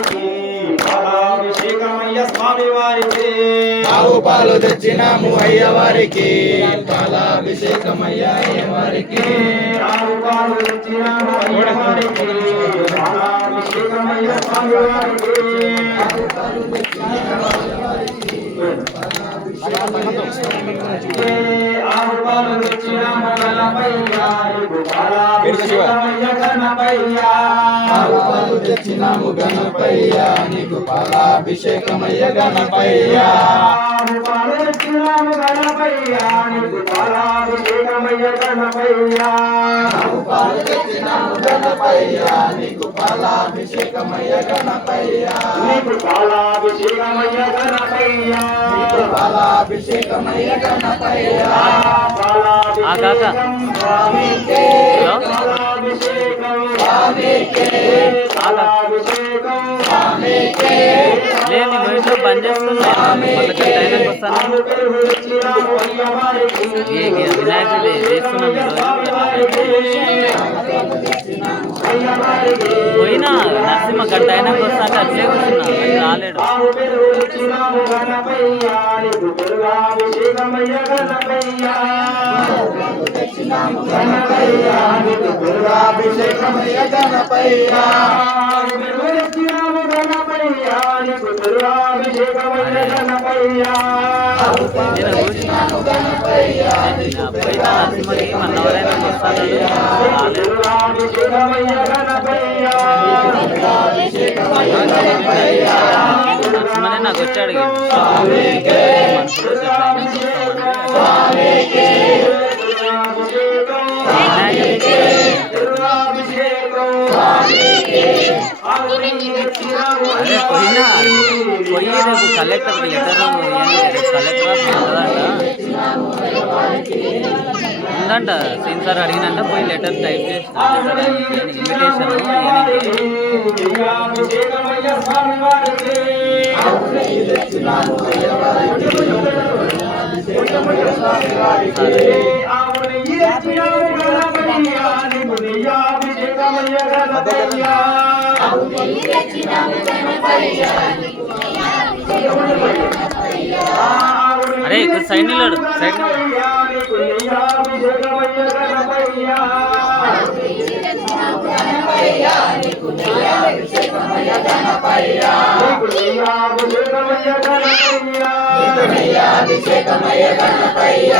వారికి పాలాభిషేకమయ్య స్వామి వారికి ఆవు పాలు తెచ్చినాము పాలాభిషేకమయ్య పాలు అయ్య వారికి పాలాభిషేకమయ్య స్వామి వారికి ఆరు పాలు తెచ్చినాము గణపయ్య నీకు పాలాభిషేకమయ్య ఆరుపాలు తెచ్చినాము గణపయ్యా నీకు పాలాభిషేకమయ్య గణపయ్యా ఆరుపాలు తెచ్చినాము గణపయ్యా నీకు పాలాభిషేకమయ్య గణపయ్యా ఆరుపాలు తెచ్చినాము గణపయ్యా నీకు పాలాభిషేకమయ్య గణపయ్యా నీకు పాలాభిషేకమయ్య గణపయ్యా నీకు పాలాభిషేకమయ్య గణపయ్య లేదు బంద్ వస్తాను? వినాయకుడు చేస్తున్నాం పోయినా నరసింహ గంట అయినా వస్తాక అట్లే కూర్చున్నా అది రాలేడు. గణపయ్యా. వస్తాడు రాలేడు పెరుగాభిషేకమయ్య గణపయ్య నాకు వచ్చాడు మనుషులు అదే పోయినా పోయి రేపు కలెక్టర్ లెటర్ కలెక్టర్ ఉందంట సీన్ సార్ అడిగినంట పోయి లెటర్ టైప్ చేసిన ఇన్విటేషన్ అరే ఇక్కడ సైడ్ నిలడు సైడ్ అభిషేకమయ్య గణపయ్య.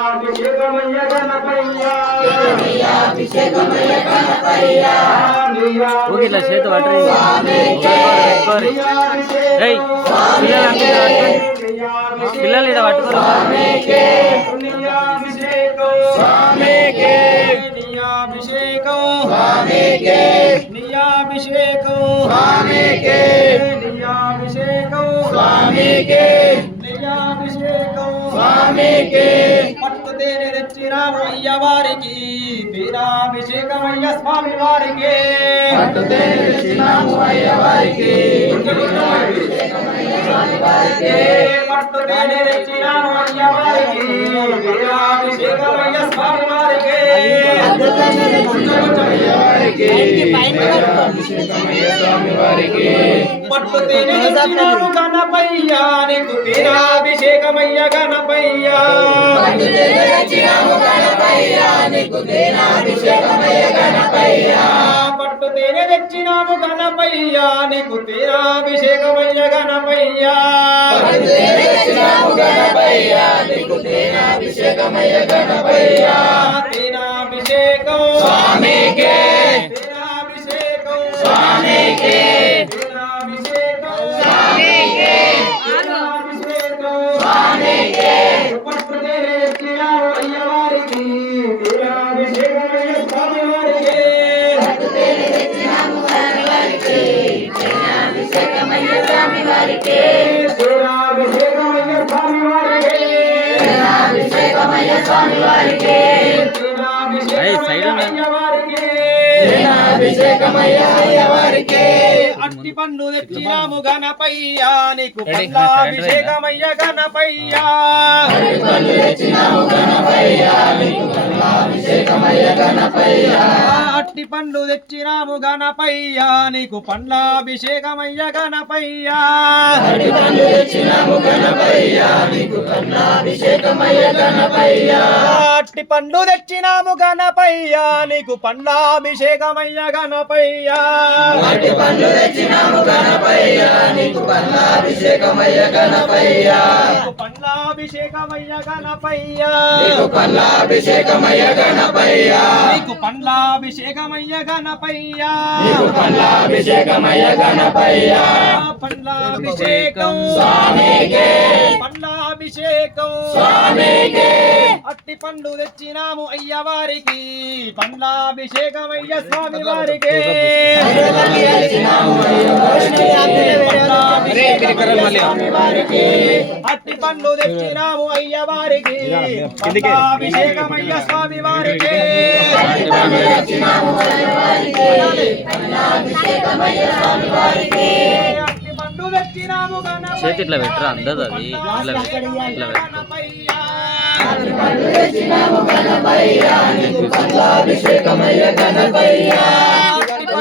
అభిషేకమయ్య గణపయ్య. ఊగి ఇట్లా చేతి పట్టరి పట్టుకోరి రేయ్ పిల్లలు ఇక్కడ పట్టుకోరు. స్వామికే. స్వామికే నియాభిషేకం స్వామికే నియాభిషేకం స్వామికే నియాభిషేకం స్వామికే పట్టు తేనె తెచ్చినాము అయ్యవారికి వీరాభిషేకమయ్య స్వామి వారికి పట్టుతేనె తెచ్చినాము అయ్యవారికి పట్టు తేనె తెచ్చినాము అయ్యవారికి వీరాభిషేకమయ్య స్వామి వారికి. అభిషేకమయ్య స్వామి వారికి పట్టు తేనె తెచ్చినాము గణపయ్య నీకు గణపయ్య. పట్టు తేనె తెచ్చినాము గణపయ్య నీకు తీరాభిషేకమయ్య గణపయ్య. గణపయ్య నీకు గణపయ్య తీరాభిషేకం. స్వామికే అయ్యవారికి అభిషేకమయ్య అయ్యవారికి అట్టి పండు తెచ్చినాము గణపయ్యా. నీకు పండ్లాభిషేకమయ్య గణపయ్యా. అట్టి పండు తెచ్చినాము గణపయ్యా. నీకు పండ్లాభిషేకమయ్య గణపయ్యా. అట్టి పండు తెచ్చినాము గణపయ్యా నీకు పండ్లాభిషేకమయ్య గణపయ్యా. నీకు పల్లాభిషేకమయ్య గణపయ్యా. పల్లాభిషేకమయ గణపయ్య నీకు పండ్లాభిషేకమయ్య గణపయ్యా పల్లాభిషేకమయ గణపయ్య పండ్లాభిషేకం. స్వామికే. పండ్లాభిషేకం. స్వామికే. అట్టి పండు తెచ్చినాము అయ్యవారికి. పండ్లాభిషేకమయ్య స్వామి వారికి అట్టి పండు తెచ్చినాము అయ్యవారికి. పండ్లాభిషేకమయ్య స్వామి వారికి అట్టి పండు తెచ్చినాము చేతి ఇట్లా పెట్టరా అందదు అది? ఇట్లా పెట్టు. ఇట్లా పెట్టు. గణపయ్య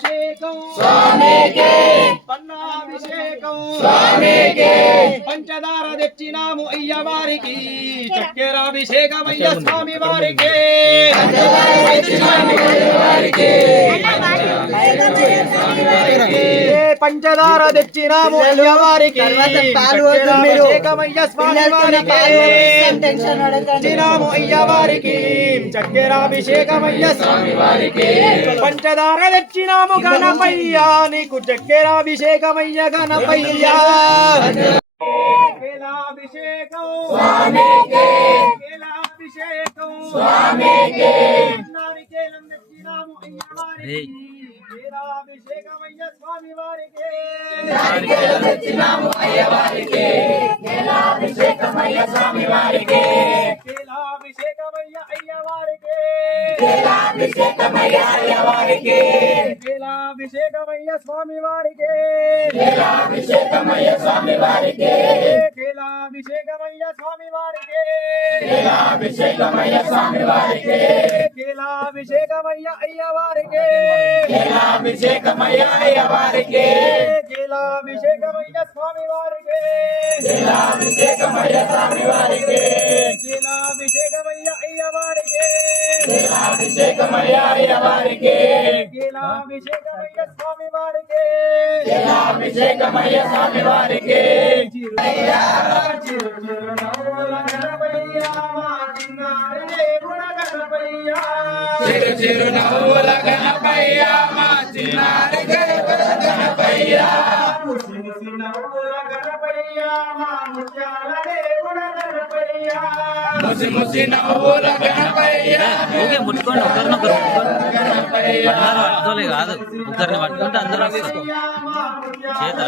స్వామికే అభిషేకం స్వామికే పన్నాభిషేకం స్వామికే పంచదార తెచ్చినాము అయ్యవారికి చక్కెరాభిషేకమయ్య స్వామి వారికి పంచదార తెచ్చినాము అయ్యవారికి వారికి తెచ్చినాము అయ్యవారికి. చక్కెరాభిషేకమయ్య స్వామి వారికి. పంచదార తెచ్చినాము గణపయ్య నీకు చక్కెరాభిషేకమయ్య గణపయ్య కేలాభిషేకం. స్వామికే. కేలాభిషేకం. స్వామికే. నారికేలం తెచ్చినాము అయ్యవారికి. ఏయ్. కేలాభిషేకమయ్య స్వామి వారికి. కేలాభిషేకమయ్య అయ్యవారికి. కేలాభిషేకమయ్య అయ్యవారికి. కేలాభిషేకమయ్య స్వామి వారికి కేలాభిషేకమయ్య స్వామి వారికి కేలాభిషేకమయ్య స్వామి వారికి కేలాభిషేకమయ్య స్వామి వారికి కేలాభిషేకమయ్య అయ్యవారికి. అభిషేకమయ అయ్యవారికి. కేలాభిషేకమయ్య స్వామి వారికి అభిషేకమయ స్వామి వారికి కేలాభిషేకమయ్య అయ్యవారికి. అభిషేకమయ అయ్యవారికి. కేలాభిషేకమయ్య స్వామి వారికి అభిషేకమయ స్వామి వారికి. చిరు చిరు నవ్వుల గణపయ్య మా చిన్నారి దేవుడ గణపయ్య చిరు చిరు నవ్వుల గణపయ్య మా చిన్నారి గణపయ్య ముసి ముసి నవ్వుల గణపయ్య మా ముత్యాల దేవుడ గణపయ్య ముసి ముసి నవ్వుల గణపయ్య ముట్టుకోండి. ఒకరినొకరు పట్టుకోలే కాదు ఒకరిని పట్టుకుంటే అందరూ వస్తారు. చేత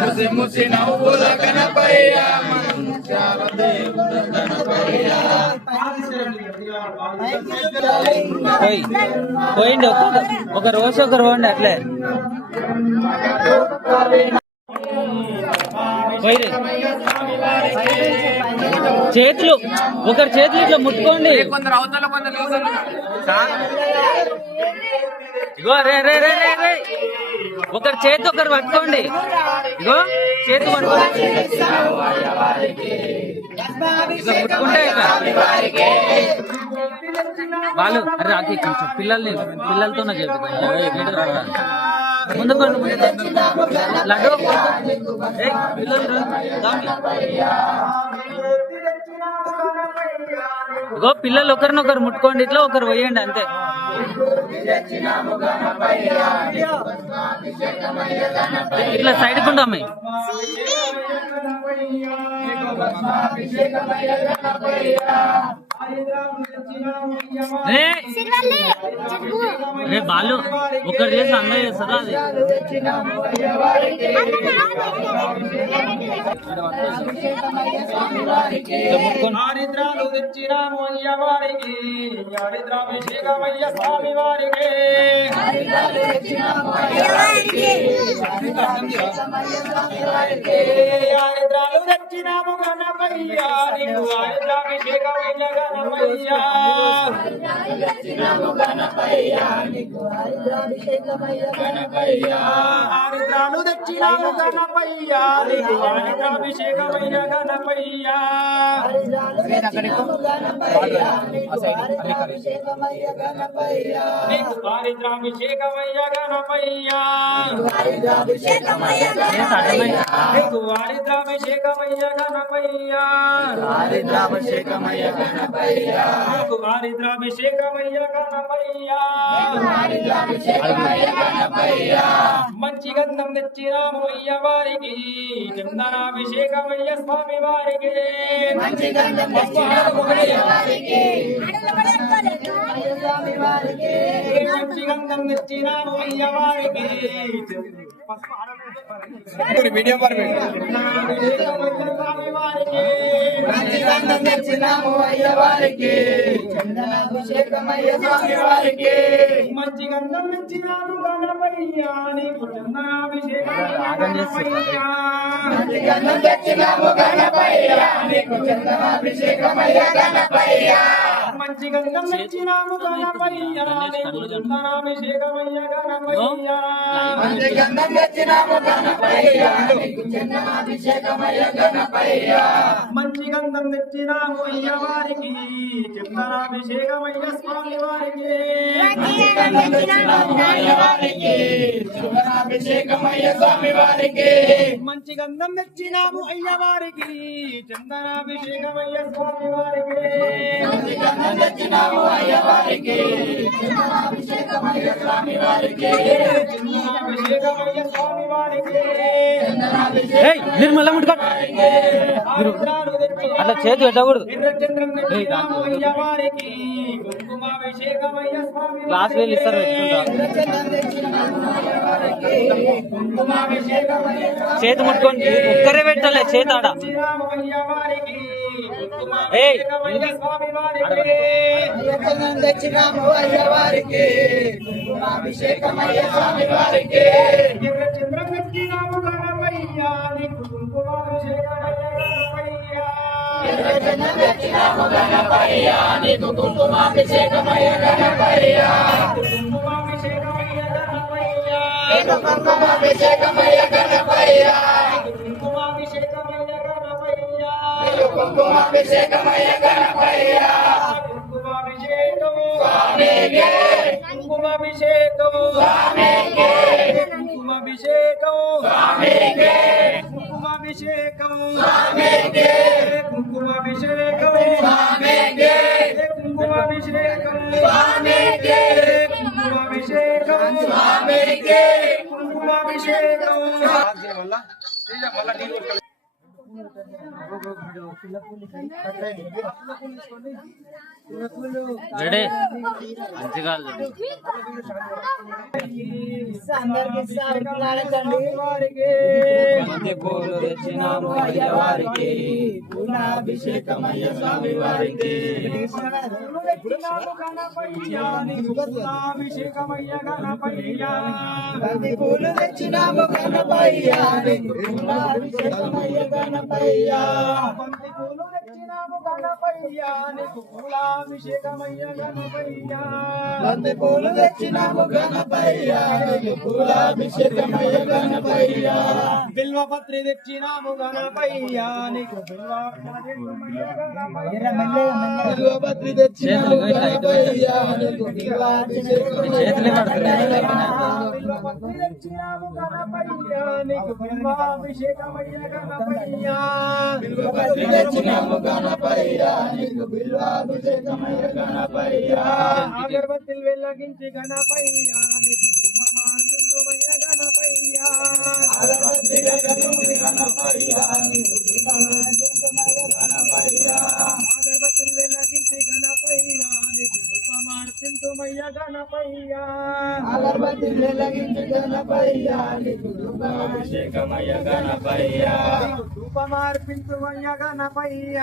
ముసి ముసి నవ్వుల గణపయ్య పోయి పోయిండి ఒక్కొక్క ఒక రోజు ఒకరు పోండి అట్లే. చేతులు ఒకరి చేతులు ఇట్లా ముట్టుకోండి ఇగో రే రే రే రే రే ఒకరి చేతి ఒకరు పట్టుకోండి ఇగో చేతి పట్టుకోండి ముట్టుకుంటే వాళ్ళు అరే రాకి కొంచెం పిల్లల్ని పిల్లలతోనే చెబుతాను ముందుకు లడ్డు పిల్లలు ఒకరిని ఒకరు ఇగో పిల్లలు ఒకరినొకరు ముట్టుకోండి ఇట్లా ఒకరు పోయండి అంతే. ఇట్లా సైడ్ కుండమ్మాయి రే రే బాలు ఒకరు చేసి అందరూ చేస్తారా అది ఇట్లా ముట్టుకోండి ఆరిద్రాలు తెచ్చినాము అయ్య వారికి ఆరిద్రాభిషేకమయ్య స్వామి వారికి ఆరిద్రాలు తెచ్చినాము గణపయ్య నీకు ఆరిద్రాభిషేకమయ్య గణపయ్య ఆరిద్రాలు తెచ్చినాము గణపయ్య నీకు ఆరిద్రాభిషేకమయ్య గణపయ్య నీకు పారిద్రాభిషేకమయ్య గణపయ్య చేసి అడ్డమై నీకు వారిద్రాభిషేకమయ్య గణపయ్య నీకు వారిద్రాభిషేకమయ్య గణపయ్య మంచి గంధం తెచ్చినాము అయ్య వారికి చందనాభిషేకమయ్య స్వామి వారికి మంచి గంధం మంచి గంధం తెచ్చినాము అయ్య వారికి మీడియం స్వామి వారికి మంచి గంధం తెచ్చినాము గణపయ్య నీకు రాగం చేస్తుంది. మంచి గంధం తెచ్చినాము గణపయ్య నీకు చందనాభిషేకమయ్య గణపయ్య. మంచి గంధం గణపయ్య చందనాభిషేకమయ్య గణపయ్య మంచి గంధం తెచ్చినాము గణపయ్య చందనాభిషేకమయ్య గణపయ్య మంచి గంధం తెచ్చినాము అయ్య వారికి చందనాభిషేకమయ్య స్వామి వారికి మంచి గంధం అయ్య వారికి చందనాభిషేకమయ్య స్వామి వారికి మంచి గంధం తెచ్చినాము అయ్య వారికి చందనాభిషేకమయ్య స్వామి వారికి. గంధం తెచ్చినాము చందనాభిషేకమయ్య స్వామి వారికి మీరు మళ్ళీ ముట్టుకోండి. అట్లా చేతి పెట్టకూడదు. గ్లాస్ వేలు ఇస్తారు చేతి ముట్టుకోండి. ఒక్కరే పెట్టాలి చేతి ఆడ తెచ్చినాము అయ్య వారికి ఏయ్! కుంకుమాభిషేకమయ్య స్వామి వారికి చందనం తెచ్చినాము అయ్య వారికి అభిషేకమయ్య స్వామి వారికి తెచ్చినాము గణపయ్య నీకు కుంకుమాభిషేకమయ్య గణపయ్య నీకు కుంకుమాభిషేకమయ్య గణపయ్య కుంకుమాభిషేకమయ్య గణపయ్య గణపయ్య. నీకు కుంకుమాభిషేకమయ్య గణపయ్య కుంకుమాభిషేకము స్వామికే కుంకుమాభిషేకము స్వామికే కుంకుమాభిషేకము స్వామికే కుంకుమాభిషేకము స్వామికే కుంకుమాభిషేకము స్వామికే కుంకుమాభిషేకము స్వామికే కుంకుమాభిషేకము స్వామికే కుంకుమాభిషేకము ಹೋಗಿ ಹೋಗಿ ಬಿಡಿ ಹೋಗಿ రెడీ? మంచిగా బంతి పూలు తెచ్చినాము అయ్య వారికి పూర్ణాభిషేకమయ్య స్వామి వారికి అభిషేకమయ్య గణపయ్య బంతి పూలు తెచ్చినాము గణపయ్య. నీకు పూర్ణాభిషేకమయ్య గణపయ్య. బంతి పూలు తెచ్చినాము గణపయ్య. నీకు పూలాభిషేకమయ్య గణపయ్య. బంతి పూలు తెచ్చినాము గణపయ్య నీకు పూలాభిషేకమయ్య గణపయ్య. బిల్వపత్రి తెచ్చినాము గణపయ్య నీకు బిల్వాభిషేకమయ్య గణపయ్య. బిల్వపత్రి తెచ్చినాము గణపయ్య నీకు బిల్వాభిషేకమయ్య చేతులే పడుతున్నాయి బిల్వపత్రి తెచ్చినాము గణపయ్య నీకు బిల్వాభిషేకమయ్య గణపయ్య. బిల్వపత్రి తెచ్చినాము గణపయ్య. నీకు బిల్వాభిషేకమయ్య గణపయ్య. అగరబత్తిలు వెలిగించి గణపయ్య. నీకు దీపమార్పింతుమయ్య గణపయ్య. అగరబత్తి వెలిగించి గణపయ్య. నీకు బిల్వాభిషేకమయ్య గణపయ్య. అగరబత్తిలు వెలిగించి గణపయ్య. నీకు దీపమార్పింతుమయ్య గణపయ్య. అగరబత్తి వెలిగించి గణపయ్య. నీకు బిల్వాభిషేకమయ్య గణపయ్య. నీకు ధూపమార్పింతుమయ్య గణపయ్య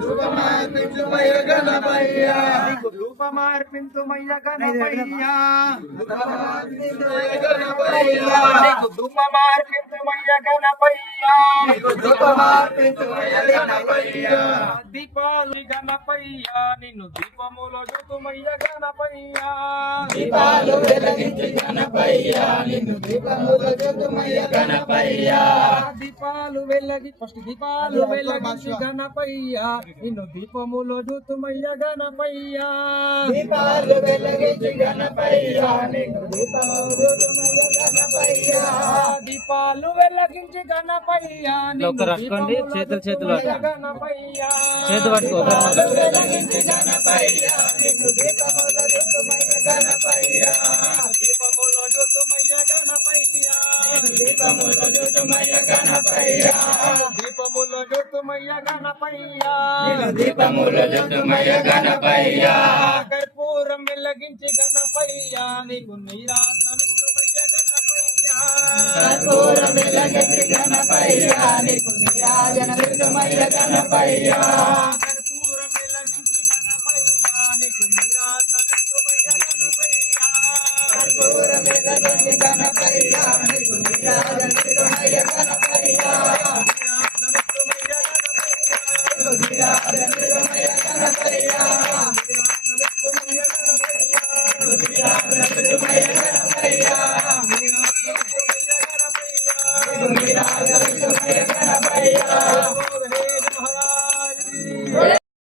ధూపమార్పించుమయ్య గణపయ్య నీకు ధూపమార్పింతుమయ్య గణపయ్య గణపయ్య నీకు ధూపమార్పింతుమయ్య గణపయ్య ధూపమార్పించుమయ్య గణపయ్య దీపాలు గణపయ్య నిన్ను దీపములో జ్యోతుమయ్య గణపయ్య. దీపాలు వెలిగించి గణపయ్య నిన్ను దీపముల జ్యోతిమయ్య గణపయ్య. దీపాలు వెలగి ఫస్ట్ దీపాలు వెలిగించి గణపయ్య నిన్ను దీపములో జ్యోతుమయ్య గణపయ్య. దీపాలు వెలిగించి గణపయ్య నీకు దీపముల జ్యోతిమయ్య గణపయ్య. దీపాలు వెలిగించి గణపయ్య నిన్ను దీపములో చేతులు చేతులు. గణపయ్య. చేతి పట్టుకో దీపముల జ్యోతిమయ్య గణపయ్య జ్యోతుమయ్య గణపయ్య దీపముల జ్యోతుమయ్య గణపయ్య దీపముల జ్యోతిమయ్య గణపయ్య కర్పూరం వెలగించి గణపయ్యా నీకు నీరాత్మమిత్రమయ్య గణపయ్యా కర్పూరం వెలగించి గణపయ్యా నీకు నీరాజన గణపయ్యా